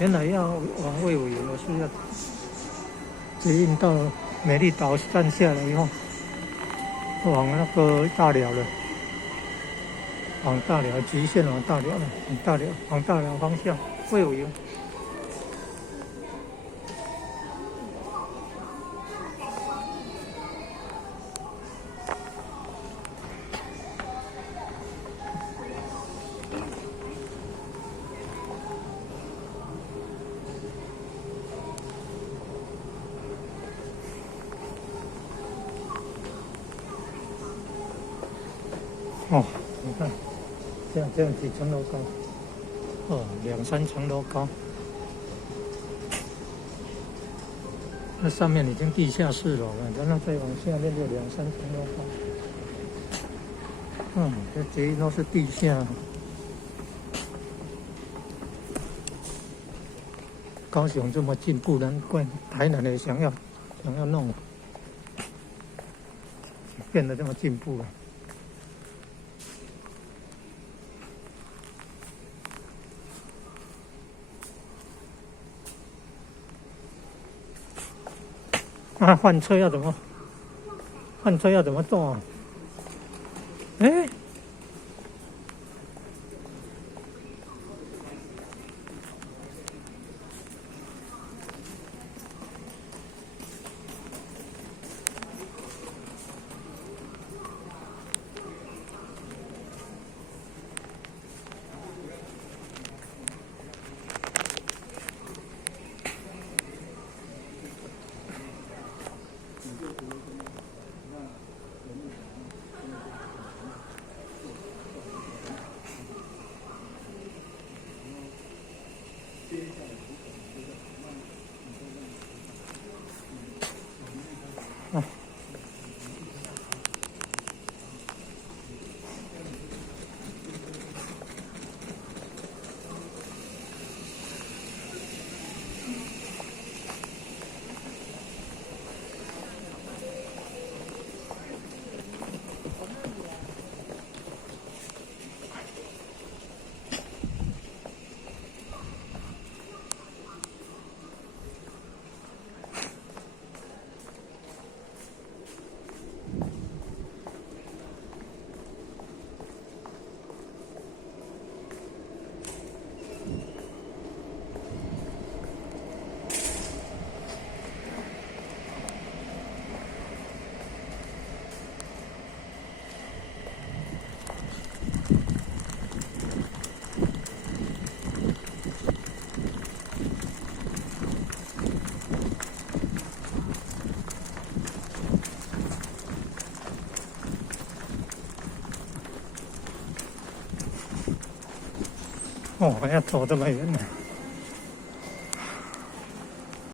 原来要往魏武营，我是要捷运到美丽岛站下来以后，往那个大寮了，往大寮极限往大寮了，往大寮方向魏武营。哦，你看，这样几层楼高？哦，2、3层楼高。那上面已经地下室了，然后再往下面就2、3层楼高。这捷运都是地下。高雄这么进步，难怪台南也想要弄，变得这么进步了。换车要怎么动啊？哎，哦，还要走这么远呢。